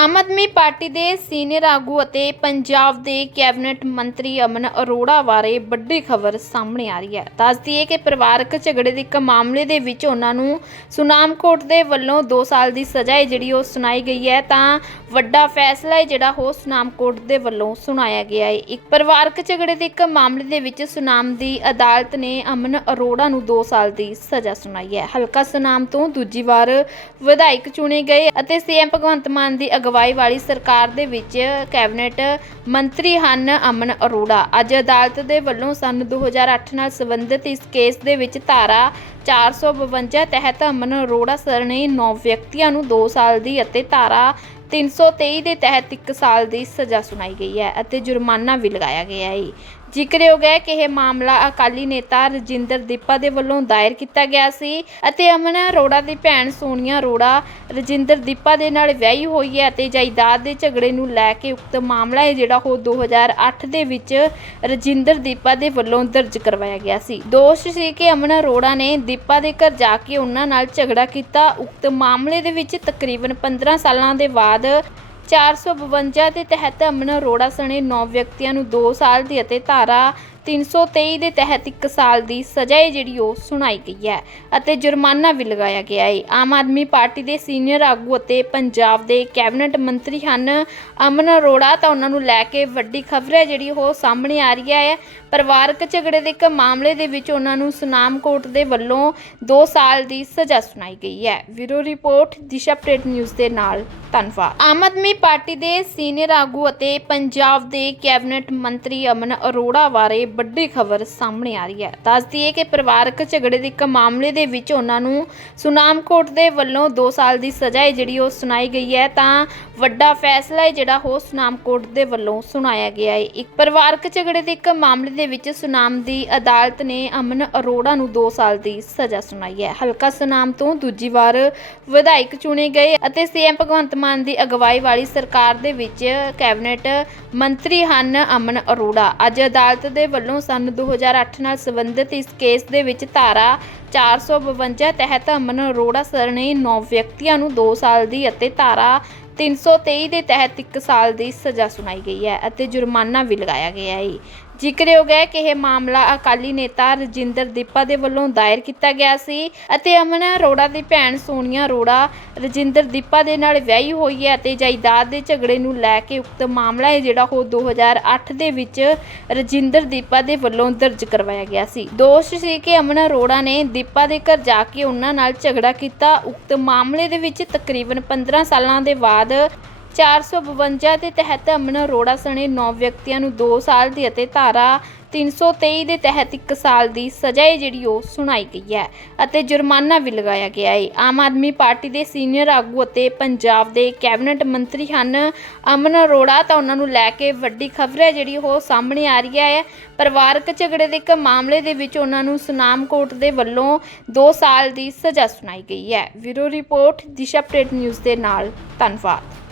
Aam Aadmi party ਦੇ senior ਆਗੂ ਅਤੇ ਪੰਜਾਬ ਦੇ ਕੈਬਨਿਟ ਮੰਤਰੀ ਅਮਨ ਅਰੋੜਾ ਬਾਰੇ ਵੱਡੀ ਖਬਰ ਸਾਹਮਣੇ ਆ ਰਹੀ ਹੈ। ਦੱਸਦੀ ਹੈ ਕਿ ਪਰਿਵਾਰਕ ਝਗੜੇ ਦੇ ਇੱਕ ਮਾਮਲੇ ਦੇ ਵਿੱਚ ਉਹਨਾਂ ਨੂੰ ਸੁਨਾਮ ਕੋਰਟ ਦੇ ਵੱਲੋਂ 2 ਸਾਲ ਦੀ ਸਜ਼ਾ ਹੈ ਜਿਹੜੀ ਉਹ ਸੁਣਾਈ ਗਈ ਹੈ। ਤਾਂ ਵੱਡਾ ਫੈਸਲਾ ਹੈ ਜਿਹੜਾ ਉਹ ਸੁਨਾਮ ਕੋਰਟ ਦੇ ਵੱਲੋਂ ਸੁਣਾਇਆ ਗਿਆ ਹੈ। ਇੱਕ ਪਰਿਵਾਰਕ ਝਗੜੇ ਦੇ ਇੱਕ ਮਾਮਲੇ ਦੇ ਵਿੱਚ ਸੁਨਾਮ ਦੀ ਅਦਾਲਤ ਨੇ ਅਮਨ ਅਰੋੜਾ ਨੂੰ 2 ਸਾਲ ਦੀ ਸਜ਼ਾ ਸੁਣਾਈ ਹੈ। ਹਲਕਾ ਸੁਨਾਮ ਤੋਂ ਦੂਜੀ ਵਾਰ ਵਿਧਾਇਕ ਚੁਣੇ ਗਏ ਅਤੇ ਸੀਐਮ ਭਗਵੰਤ ਮਾਨ ਦੀ ਅਗਵਾਈ ਵਾਲੀ ਸਰਕਾਰ ਦੇ ਵਿੱਚ ਕੈਬਨਿਟ ਮੰਤਰੀ ਹਨ ਅਮਨ ਅਰੋੜਾ। ਅੱਜ ਅਦਾਲਤ ਦੇ ਵੱਲੋਂ ਸਨ 2008 ਨਾਲ ਸੰਬੰਧਿਤ ਇਸ ਕੇਸ ਦੇ ਵਿੱਚ ਧਾਰਾ 452 ਤਹਿਤ ਅਮਨ ਅਰੋੜਾ ਸਰ ਨੇ 9 ਵਿਅਕਤੀਆਂ ਨੂੰ 2 ਸਾਲ ਦੀ ਅਤੇ ਧਾਰਾ 323 ਦੇ ਤਹਿਤ 1 ਸਾਲ ਦੀ ਸਜ਼ਾ ਸੁਣਾਈ ਗਈ ਹੈ ਅਤੇ ਜੁਰਮਾਨਾ ਵੀ ਲਗਾਇਆ ਗਿਆ ਹੈ। ਜ਼ਿਕਰਯੋਗ ਹੈ ਕਿ ਇਹ ਮਾਮਲਾ ਅਕਾਲੀ ਨੇਤਾ ਰਜਿੰਦਰ ਦੀਪਾ ਦੇ ਵੱਲੋਂ ਦਾਇਰ ਕੀਤਾ ਗਿਆ ਸੀ ਅਤੇ ਅਮਨ ਅਰੋੜਾ ਦੀ ਭੈਣ ਸੋਨੀਆ ਅਰੋੜਾ ਰਜਿੰਦਰ ਦੀਪਾ ਦੇ ਨਾਲ ਵਿਆਹੀ ਹੋਈ ਹੈ ਅਤੇ ਜਾਇਦਾਦ ਦੇ ਝਗੜੇ ਨੂੰ ਲੈ ਕੇ ਉਕਤ ਮਾਮਲਾ ਹੈ ਜਿਹੜਾ ਉਹ 2008 ਦੇ ਵਿੱਚ ਰਜਿੰਦਰ ਦੀਪਾ ਦੇ ਵੱਲੋਂ ਦਰਜ ਕਰਵਾਇਆ ਗਿਆ ਸੀ। ਦੋਸ਼ ਸੀ ਕਿ ਅਮਨ ਅਰੋੜਾ ਨੇ ਦੀਪਾ ਦੇ ਘਰ ਜਾ ਕੇ ਉਹਨਾਂ ਨਾਲ ਝਗੜਾ ਕੀਤਾ। ਉਕਤ ਮਾਮਲੇ ਦੇ ਵਿੱਚ ਤਕਰੀਬਨ 15 ਸਾਲਾਂ ਦੇ ਬਾਅਦ 452 ਦੇ ਤਹਿਤ ਅਮਨ ਅਰੋੜਾ ਸਣੇ 9 ਵਿਅਕਤੀਆਂ ਨੂੰ 2 ਸਾਲ ਦੀ ਅਤੇ ਧਾਰਾ 323 ਦੇ ਤਹਿਤ 1 ਸਾਲ ਦੀ ਸਜ਼ਾ ਹੈ ਜਿਹੜੀ ਉਹ ਸੁਣਾਈ ਗਈ ਹੈ ਅਤੇ ਜੁਰਮਾਨਾ ਵੀ ਲਗਾਇਆ ਗਿਆ ਹੈ। ਆਮ ਆਦਮੀ ਪਾਰਟੀ ਦੇ ਸੀਨੀਅਰ ਆਗੂ ਅਤੇ ਪੰਜਾਬ ਦੇ ਕੈਬਨਿਟ ਮੰਤਰੀ ਹਨ ਅਮਨ ਅਰੋੜਾ ਤਾਂ ਉਹਨਾਂ ਨੂੰ ਲੈ ਕੇ ਵੱਡੀ ਖਬਰ ਹੈ ਜਿਹੜੀ ਉਹ ਸਾਹਮਣੇ ਆ ਰਹੀ ਹੈ। ਪਰਿਵਾਰਕ ਝਗੜੇ ਦੇ ਇੱਕ ਮਾਮਲੇ ਦੇ ਵਿੱਚ ਉਹਨਾਂ ਨੂੰ ਸੁਨਾਮ ਕੋਰਟ ਦੇ ਵੱਲੋਂ 2 ਸਾਲ ਦੀ ਸਜ਼ਾ ਸੁਣਾਈ ਗਈ ਹੈ। Bureau report, Disha update news ਦੇ ਨਾਲ ਧੰਨਵਾਦ। ਆਮ ਆਦਮੀ ਪਾਰਟੀ ਦੇ ਸੀਨੀਅਰ ਆਗੂ ਅਤੇ ਪੰਜਾਬ ਦੇ ਕੈਬਨਿਟ ਮੰਤਰੀ ਅਮਨ ਅਰੋੜਾ ਬਾਰੇ ਵੱਡੀ ਖਬਰ ਸਾਹਮਣੇ ਆ ਰਹੀ ਹੈ। ਦੱਸਦੀ ਹੈ ਕਿ ਪਰਿਵਾਰਕ ਝਗੜੇ ਦੇ ਇੱਕ ਮਾਮਲੇ ਦੇ ਵਿੱਚ ਉਹਨਾਂ ਨੂੰ ਸੁਨਾਮ ਕੋਰਟ ਦੇ ਵੱਲੋਂ 2 ਸਾਲ ਦੀ ਸਜ਼ਾ ਹੈ ਜਿਹੜੀ ਉਹ ਸੁਣਾਈ ਗਈ ਹੈ। ਤਾਂ ਵੱਡਾ ਫੈਸਲਾ ਹੈ ਜਿਹੜਾ ਉਹ ਸੁਨਾਮ ਕੋਰਟ ਦੇ ਵੱਲੋਂ ਸੁਣਾਇਆ ਗਿਆ ਹੈ ਇੱਕ ਪਰਿਵਾਰਕ ਝਗੜੇ ਦੇ ਇੱਕ ਮਾਮਲੇ ਦੇ ਵਿੱਚ ਸੁਨਾਮ ਦੀ ਅਦਾਲਤ ਨੇ ਅਮਨ ਅਰੋੜਾ ਨੂੰ 2 ਸਾਲ ਦੀ ਸਜ਼ਾ ਸੁਣਾਈ ਹੈ। ਹਲਕਾ ਸੁਨਾਮ ਤੋਂ ਦੂਜੀ ਵਾਰ ਵਿਧਾਇਕ ਚੁਣੇ ਗਏ ਅਤੇ ਸੀਐਮ ਭਗਵੰਤ ਮਾਨ ਦੀ ਅਗਵਾਈ ਵਾਲੀ ਸਰਕਾਰ ਦੇ ਵਿੱਚ ਕੈਬਨਿਟ ਮੰਤਰੀ ਹਨ ਅਮਨ ਅਰੋੜਾ। ਅੱਜ ਅਦਾਲਤ ਦੇ ਵੱਲੋਂ ਸਨ 2008 ਨਾਲ ਸੰਬੰਧਿਤ ਇਸ ਕੇਸ ਦੇ ਵਿੱਚ ਧਾਰਾ 452 ਤਹਿਤ ਅਮਨ ਅਰੋੜਾ ਸਰ ਨੇ 9 ਵਿਅਕਤੀਆਂ ਨੂੰ 2 ਸਾਲ ਦੀ ਅਤੇ ਧਾਰਾ 323 ਦੇ ਤਹਿਤ 1 ਸਾਲ ਦੀ ਸਜ਼ਾ ਸੁਣਾਈ ਗਈ ਹੈ ਅਤੇ ਜੁਰਮਾਨਾ ਵੀ ਲਗਾਇਆ ਗਿਆ ਹੈ। ਜ਼ਿਕਰਯੋਗ ਹੈ ਕਿ ਇਹ ਮਾਮਲਾ ਅਕਾਲੀ ਨੇਤਾ ਰਜਿੰਦਰ ਦੀਪਾ ਦੇ ਵੱਲੋਂ ਦਾਇਰ ਕੀਤਾ ਗਿਆ ਸੀ ਅਤੇ ਅਮਨ ਅਰੋੜਾ ਦੀ ਭੈਣ ਸੋਨੀਆ ਅਰੋੜਾ ਰਜਿੰਦਰ ਦੀਪਾ ਦੇ ਨਾਲ ਵਿਆਹੀ ਹੋਈ ਹੈ ਅਤੇ ਜਾਇਦਾਦ ਦੇ ਝਗੜੇ ਨੂੰ ਲੈ ਕੇ ਉਕਤ ਮਾਮਲਾ ਹੈ ਜਿਹੜਾ ਉਹ 2008 ਦੇ ਵਿੱਚ ਰਜਿੰਦਰ ਦੀਪਾ ਦੇ ਵੱਲੋਂ ਦਰਜ ਕਰਵਾਇਆ ਗਿਆ ਸੀ। ਦੋਸ਼ ਸੀ ਕਿ ਅਮਨ ਅਰੋੜਾ ਨੇ ਦੀਪਾ ਦੇ ਘਰ ਜਾ ਕੇ ਉਹਨਾਂ ਨਾਲ ਝਗੜਾ ਕੀਤਾ। ਉਕਤ ਮਾਮਲੇ ਦੇ ਵਿੱਚ ਤਕਰੀਬਨ 15 ਸਾਲਾਂ ਦੇ ਬਾਅਦ 452 ਦੇ ਤਹਿਤ ਅਮਨ ਅਰੋੜਾ ਸਣੇ 9 ਵਿਅਕਤੀਆਂ ਨੂੰ 2 ਸਾਲ ਦੀ ਅਤੇ ਧਾਰਾ 323 ਦੇ ਤਹਿਤ 1 ਸਾਲ ਦੀ ਸਜ਼ਾ ਹੈ ਜਿਹੜੀ ਉਹ ਸੁਣਾਈ ਗਈ ਹੈ ਅਤੇ ਜੁਰਮਾਨਾ ਵੀ ਲਗਾਇਆ ਗਿਆ ਹੈ। ਆਮ ਆਦਮੀ ਪਾਰਟੀ ਦੇ ਸੀਨੀਅਰ ਆਗੂ ਅਤੇ ਪੰਜਾਬ ਦੇ ਕੈਬਨਿਟ ਮੰਤਰੀ ਹਨ ਅਮਨ ਅਰੋੜਾ। ਤਾਂ ਉਹਨਾਂ ਨੂੰ ਲੈ ਕੇ ਵੱਡੀ ਖਬਰ ਹੈ ਜਿਹੜੀ ਉਹ ਸਾਹਮਣੇ ਆ ਰਹੀ ਹੈ। ਪਰਿਵਾਰਕ ਝਗੜੇ ਦੇ ਇੱਕ ਮਾਮਲੇ ਦੇ ਵਿੱਚ ਉਹਨਾਂ ਨੂੰ ਸੁਨਾਮ ਕੋਰਟ ਦੇ ਵੱਲੋਂ 2 ਸਾਲ ਦੀ ਸਜ਼ਾ ਸੁਣਾਈ ਗਈ ਹੈ। Bureau report, Disha update news ਦੇ ਨਾਲ ਧੰਨਵਾਦ।